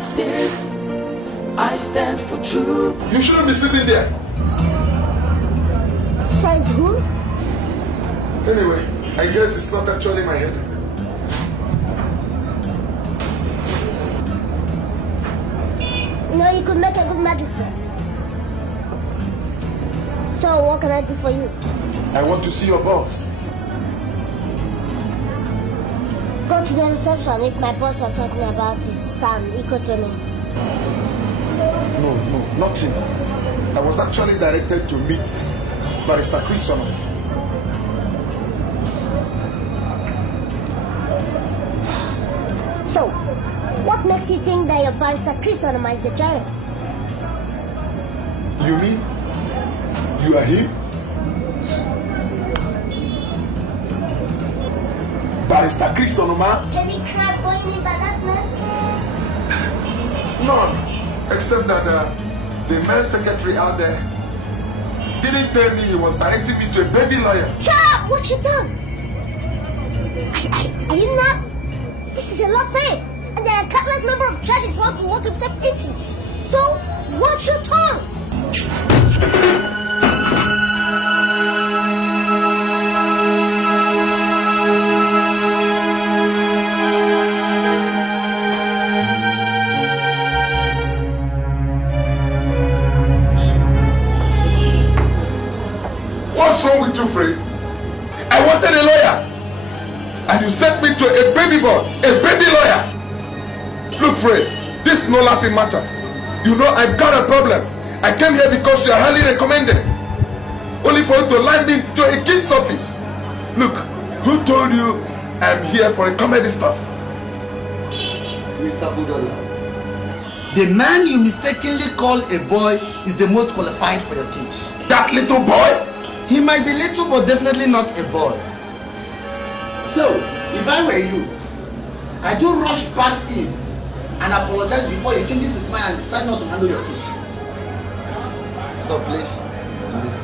justice. I stand for truth. You shouldn't be sitting there. Says who? Anyway, I guess it's not actually my headache. No, you could make a good magistrate. So what can I do for you? I want to see your boss. Go to the reception if my boss are talking about his son, Ikotomi. No, nothing. I was actually directed to meet Barrister Chris Solomon. So, what makes you think that your Barrister Chris Solomon is a giant? You mean you are him? Barrister Chris Solomon? Any crap going in by that man? None, except that the men's secretary out there didn't tell me he was directing me to a baby lawyer. Shut up! What you done? Are you nuts? This is a law firm, and there are countless number of charges one can work himself into. So, watch your tongue! What's wrong with you, Fred? I wanted a lawyer, and you sent me to a baby boy, a baby lawyer. Look, Fred, this is no laughing matter. You know I've got a problem. I came here because you are highly recommended, only for you to land me to a kid's office. Look, who told you I'm here for a comedy stuff? Mr. Budola, the man you mistakenly call a boy is the most qualified for your case. That little boy? He might be little, but definitely not a boy. So, if I were you, I do rush back in and apologize before he changes his mind and decides not to handle your case. So please, I'm busy.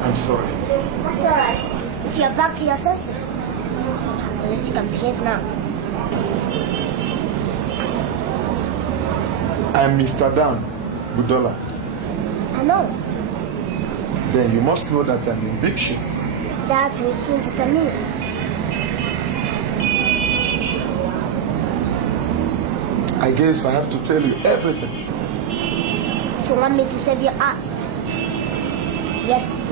I'm sorry. That's alright. If you're back to your senses, at least you can behave now. I'm Mr. Dan Budola. I know. Then you must know that I'm in big shit. That will soon determine. I guess I have to tell you everything. If you want me to save your ass. Yes.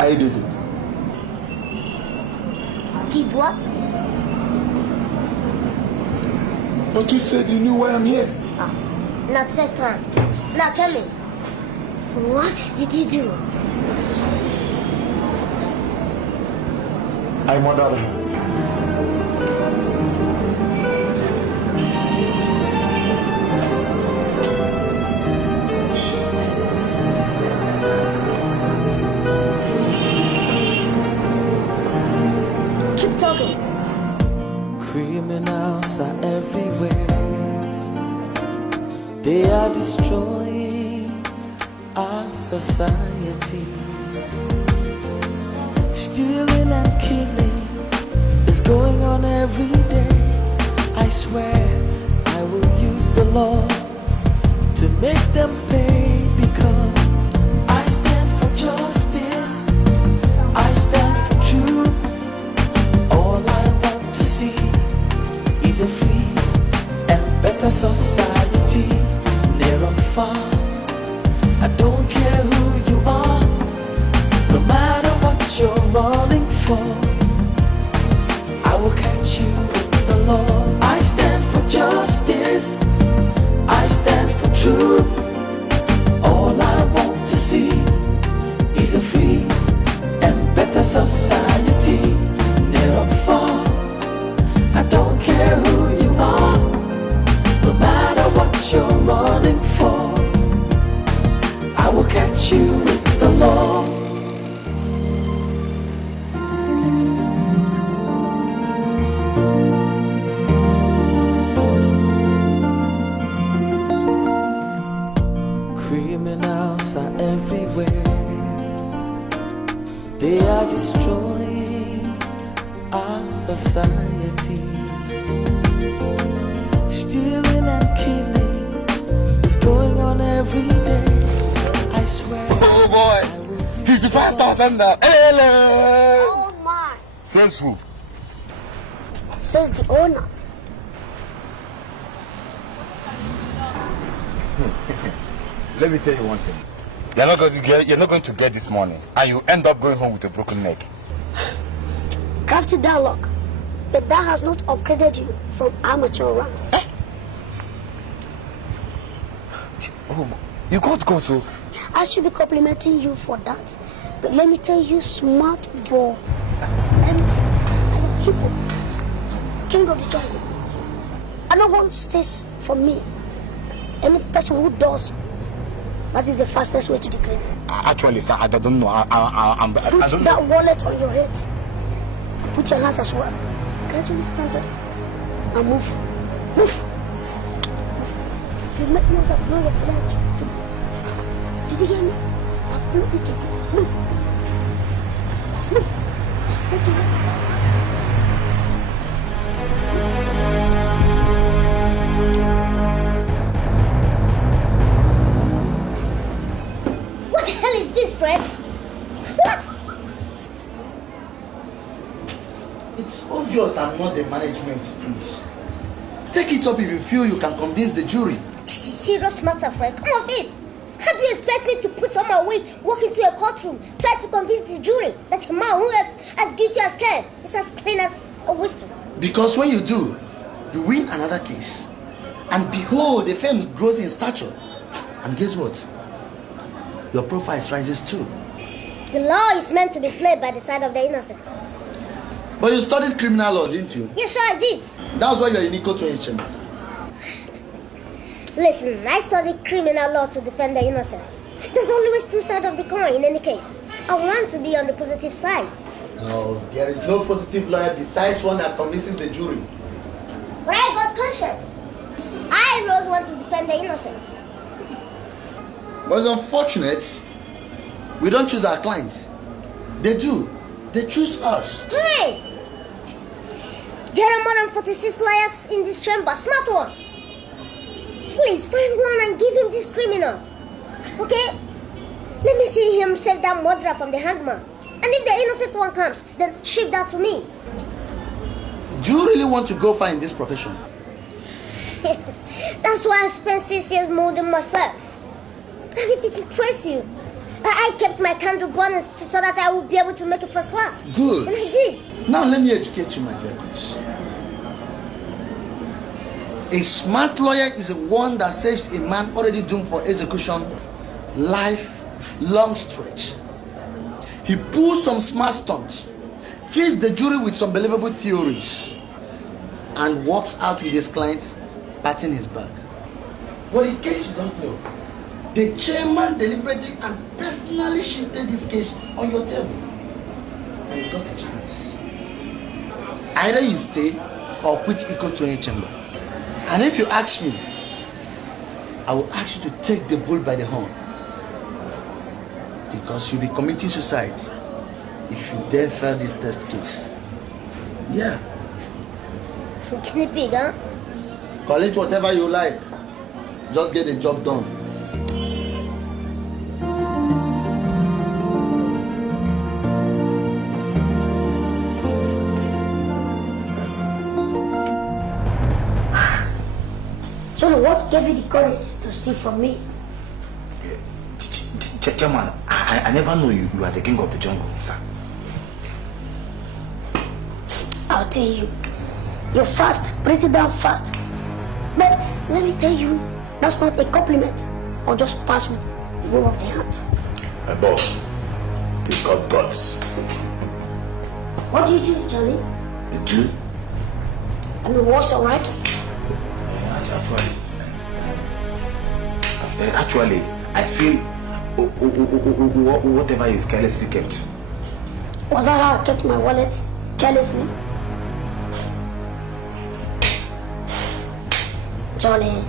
I did it. Did what? But you said you knew why I'm here. Oh, not first round. Now tell me, what did you do? I murdered her. Keep talking. Criminals are everywhere. They are destroying our society. Stealing and killing is going on every day. I swear I will use the law to make them pay, because I stand for justice, I stand for truth. All I want to see is a free and better society, near or far. I don't care who you are, no matter what you're running for, I will catch you with the law. I stand for justice, I what you're running for. I will catch you with the law. Criminals are everywhere. They are destroying our society. Stealing and killing is going on every day. I swear. Oh boy, 55,000 now. Hello. Oh my. Says who? Says the owner. Let me tell you one thing. You're not going to get this money, and you end up going home with a broken neck. Crafty dialogue. But that has not upgraded you from amateur ranks. Oh, you got to go to. I should be complimenting you for that. But let me tell you, smart boy. And I am people. King of the jungle. I don't want stays from me. Any person who does, that is the fastest way to the grave. Actually, sir, I don't know. I Put don't that know. wallet on your head. Put your hands as well. Gradually stand up and move. Move. If you make noise, I'll blow your flag to this. Did you hear me? I'll blow it to this. Move. Move. Thank you. What the hell is this, Fred? What? It's obvious I'm not the management, please. Take it up if you feel you can convince the jury. This is serious matter, Fred. Come off it. How do you expect me to put on my wig, walk into a courtroom, try to convince the jury that a man who is as guilty as Ken is as clean as a whistle? Because when you do, you win another case. And behold, the firm grows in stature. And guess what? Your profile rises too. The law is meant to be played by the side of the innocent. But you studied criminal law, didn't you? Yes, sure I did. That's why you're in Iko to chamber. Listen, I studied criminal law to defend the innocent. There's always two sides of the coin in any case. I want to be on the positive side. No, there is no positive lawyer besides one that convinces the jury. But I got conscious. I always want to defend the innocent. But it's unfortunate, we don't choose our clients. They do. They choose us. Hey! There are more than 46 lawyers in this chamber, smart ones. Please find one and give him this criminal. Okay? Let me see him save that murderer from the hangman. And if the innocent one comes, then shift that to me. Do you really want to go far in this profession? That's why I spent 6 years molding myself. And if it interests you, I kept my candle burning so that I would be able to make it first class. Good. And I did. Now let me educate you, my dear Chris. A smart lawyer is one that saves a man already doomed for execution life long stretch. He pulls some smart stunts, fills the jury with some believable theories, and walks out with his client patting his back. But in case you don't know, the chairman deliberately and personally shifted this case on your table, and you got a chance. Either you stay or quit Iko to any chamber. And if you ask me, I will ask you to take the bull by the horn, because you'll be committing suicide if you dare fail this test case. Yeah. Guinea pig, huh? Call it whatever you like. Just get the job done. So what gave you the courage to steal from me? Chairman, I never knew you are the king of the jungle, sir. I'll tell you, you're fast, pretty damn fast. But let me tell you, that's not a compliment or just pass with the wave of the hand. My boss, you've got guts. What do you do, Johnny? The Jew? I mean, what's your racket? Actually, Actually, I see whatever is carelessly kept. Was that how I kept my wallet carelessly? Johnny,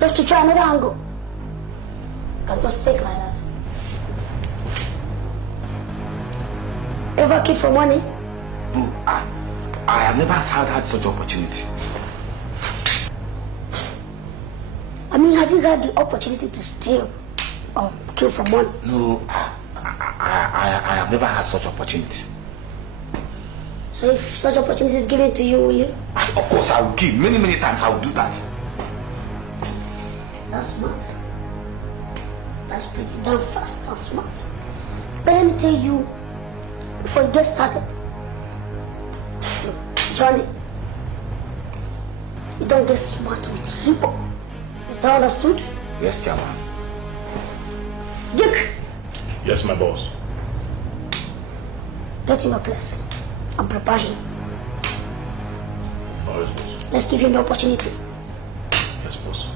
just to try another angle. Can just take like that. Ever keep for money? No, I have never had such opportunity. I mean, have you had the opportunity to steal or kill for money? No, I have never had such opportunity. So if such opportunity is given to you, will you? Of course, I will kill. Many times I will do that. That's smart. That's pretty damn fast and smart. But let me tell you, before you get started, Johnny, you don't get smart with hip-hop. Is that understood? Yes, Chairman. Dick, Yes, my boss. get him a place and prepare him. Oh, yes, boss. Let's give him the opportunity. Yes, boss.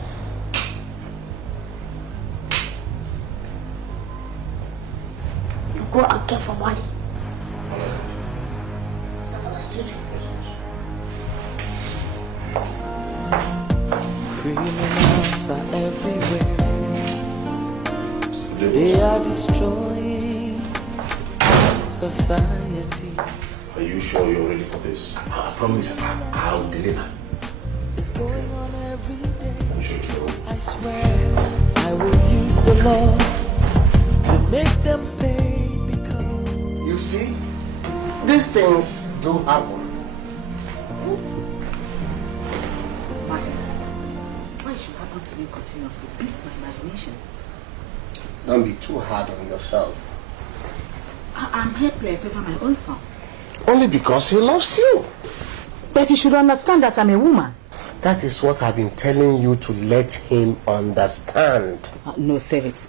You go and care for money. Is that understood? Criminals are everywhere. They are destroying our society. Are you sure you're ready for this? I promise I'll deliver. It's going on every day. I'm sure you're ready. I swear I will use the law to make them pay because You see, these things do happen. Martins, why should happen to me continuously beats my imagination. Don't be too hard on yourself. I'm helpless over my own son. Only because he loves you. But you should understand that I'm a woman. That is what I've been telling you to let him understand. No, save it.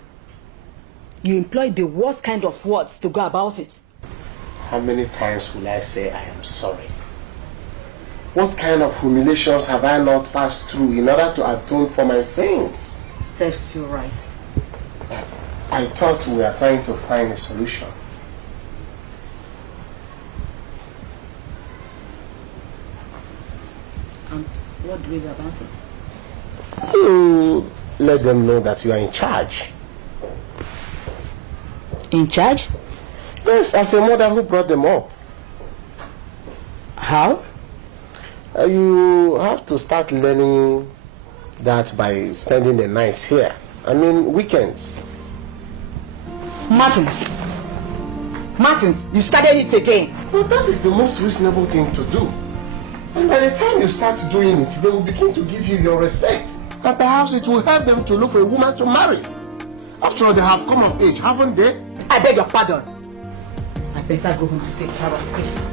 You employ the worst kind of words to go about it. How many times will I say I am sorry? What kind of humiliations have I not passed through in order to atone for my sins? Serves you right. I thought we were trying to find a solution. And what do we do about it? You let them know that you are in charge. In charge? Yes, as a mother who brought them up. How? You have to start learning that by spending the nights here. I mean, weekends. Martins, you started it again. But that is the most reasonable thing to do. And by the time you start doing it, they will begin to give you your respect. And perhaps it will help them to look for a woman to marry. After all, they have come of age, haven't they? I beg your pardon. I better go home to take care of Chris.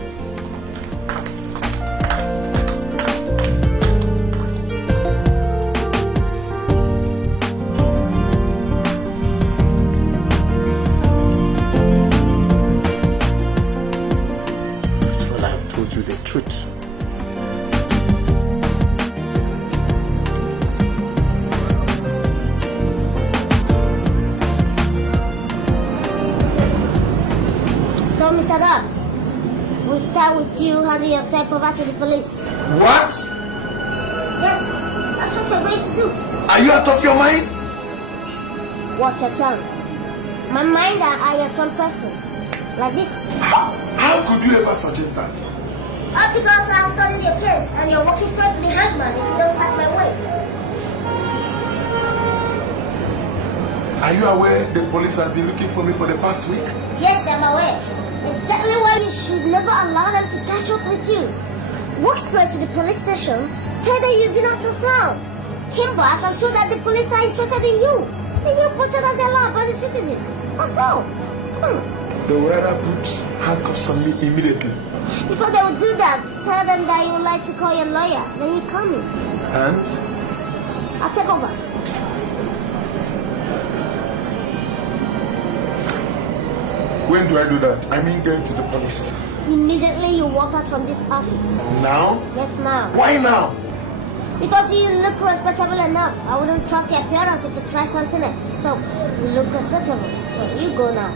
Well, I've told you the truth. So, Mr. Dog, we'll start with you handing yourself over to the police. What? Yes, that's what you're going to do. Are you out of your mind? Watch your tongue. My mind and I are some person. Like this. How could you ever suggest that? All because I'm studying your case and you're walking straight to the hangman if you don't start my way. Are you aware the police have been looking for me for the past week? Yes, I'm aware. Exactly why you should never allow them to catch up with you. Walk straight to the police station, tell them you've been out of town. Came back and told that the police are interested in you. And you're put as a law-abiding citizen. That's all. They will rather put handcuffs on me immediately. Before they will do that, tell them that you would like to call your lawyer. Then you call me. And I'll take over. when do I do that? I mean going to the police. Immediately you walk out from this office. Now? Yes, now. Why now? Because you look respectable enough. I wouldn't trust your appearance if you try something else. So, you look respectable. So, you go now.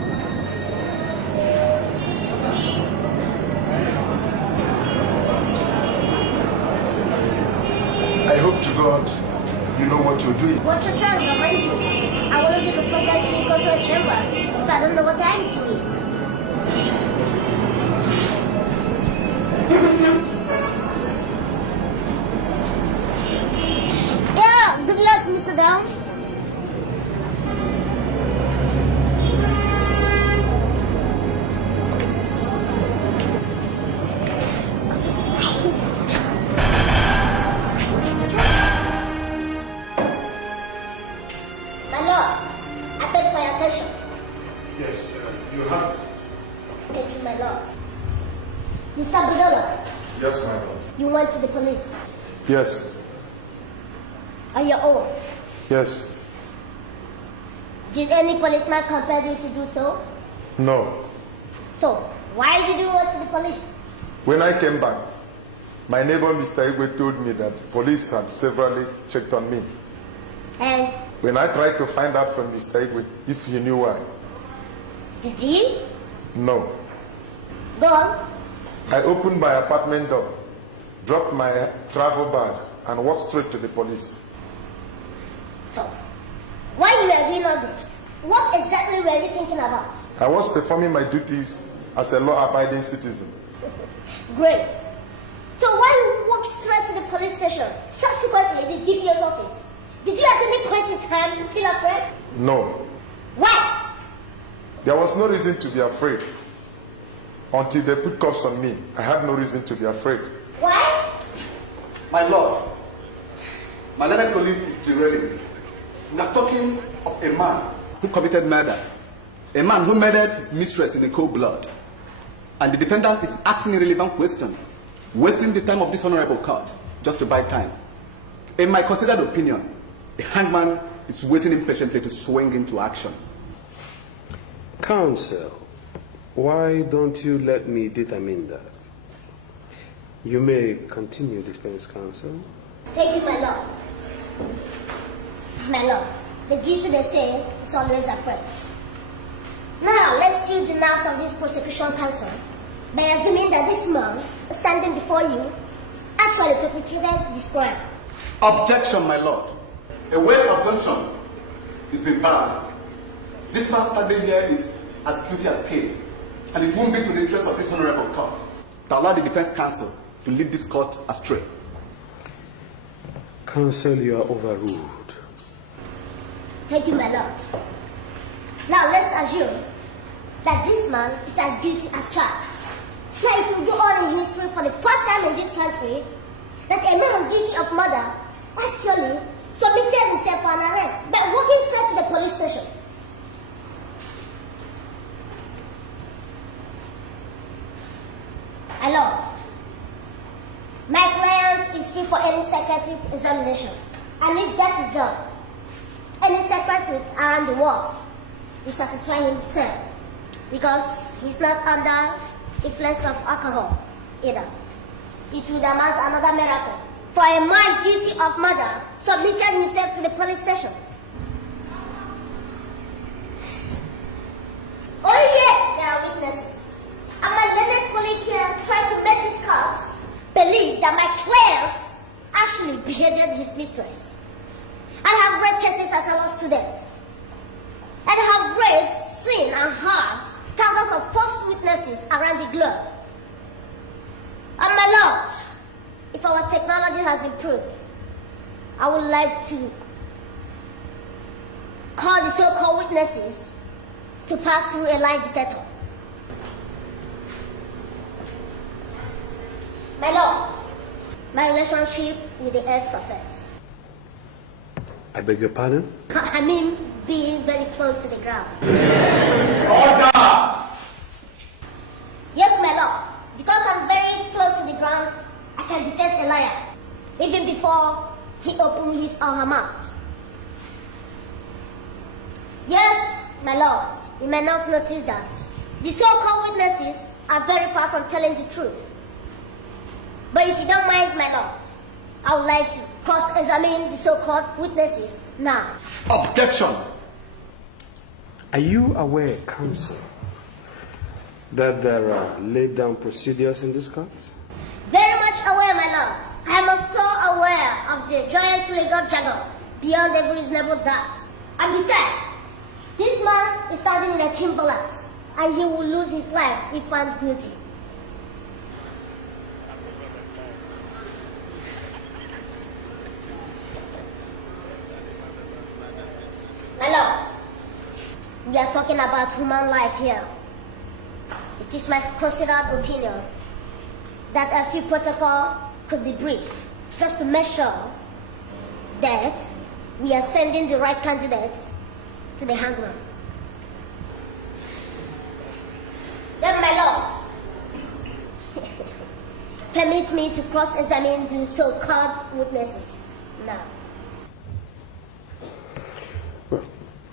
I hope to God you know what you're doing. What you're trying to remind you? I wouldn't give a present to the control chambers if I don't know what I'm doing. Yeah, good luck, Mr. Down. My lord, I beg for your attention. Yes, you have it. Thank you, my lord. Mr. Budola, Yes, my lord. you went to the police Yes, on your own. yes, Did any policeman compel you to do so? no. So, why did you go to the police? When I came back, my neighbor Mr. Igwe told me that the police had severally checked on me. And When I tried to find out from Mr. Igwe if he knew why, did you? no. Go on. I opened my apartment door, dropped my travel bag, and walked straight to the police. So, while you were doing all this, what exactly were you thinking about? I was performing my duties as a law-abiding citizen. Great. So why you walked straight to the police station, subsequently the DPO's office? Did you at any point in time feel afraid? No, Why? there was no reason to be afraid. Until they put cuffs on me, I had no reason to be afraid. Why? My lord, my learned colleague is derailing me. We are talking of a man who committed murder. A man who murdered his mistress in a cold blood. And the defendant is asking irrelevant questions, wasting the time of this honorable court just to buy time. In my considered opinion, the hangman is waiting impatiently to swing into action. Counsel, why don't you let me determine that? You may continue, defense counsel. Thank you, my lord. My lord, the guilty they say is always afraid. Now, let's use the nerves of this prosecution counsel by assuming that this man standing before you is actually perpetrated this crime. Objection, my lord. A weight assumption is being filed. This man standing here is as guilty as Cain, and it won't be to the interest of this honorable court to allow the defense counsel to lead this court astray. Counsel, you are overruled. Thank you, my lord. Now, let's assume that this man is as guilty as charged. Now, it will go on in history for the first time in this country that a man guilty of murder actually submitted himself for an arrest by walking straight to the police station. My lord, my client is free for any psychiatric examination, and if that is done, any psychiatrist around the world will satisfy himself because he's not under influence of alcohol either. It would amount to another miracle for a man guilty of murder submitted himself to the police station. Oh yes, there are witnesses. And my learned colleague here tried to make this court believe that my client actually beheaded his mistress. I have read cases as a law student. And have read, seen, and heard thousands of false witnesses around the globe. And my lord, if our technology has improved, I would like to call the so-called witnesses to pass through a lie detector. My lord, my relationship with the earth's surface. I beg your pardon? I mean, being very close to the ground. Order! Yes, my lord. Because I'm very close to the ground, I can detect a liar, even before he opens his or her mouth. Yes, my lord. You may not notice that. The so-called witnesses are very far from telling the truth. But if you don't mind, my lord, I would like to cross-examine the so-called witnesses now. Objection. Are you aware, counsel, that there are laid down procedures in this court? Very much aware, my lord. I am also aware of the giant legal jargon beyond every reasonable doubt. And besides, this man is standing in a timberlands, and he will lose his life if found guilty. My lord, we are talking about human life here. It is my considered opinion that a few protocol could be breached just to make sure that we are sending the right candidate to the hangman. Then, my lord, permit me to cross-examine the so-called witnesses now. Well,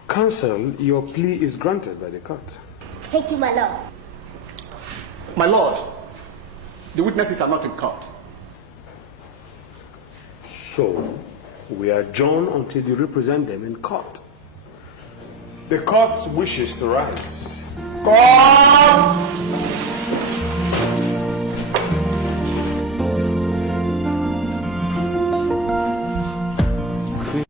counsel, your plea is granted by the court. Thank you, my lord. My lord, the witnesses are not in court. So, we adjourn until you represent them in court. The court wishes to rise. God!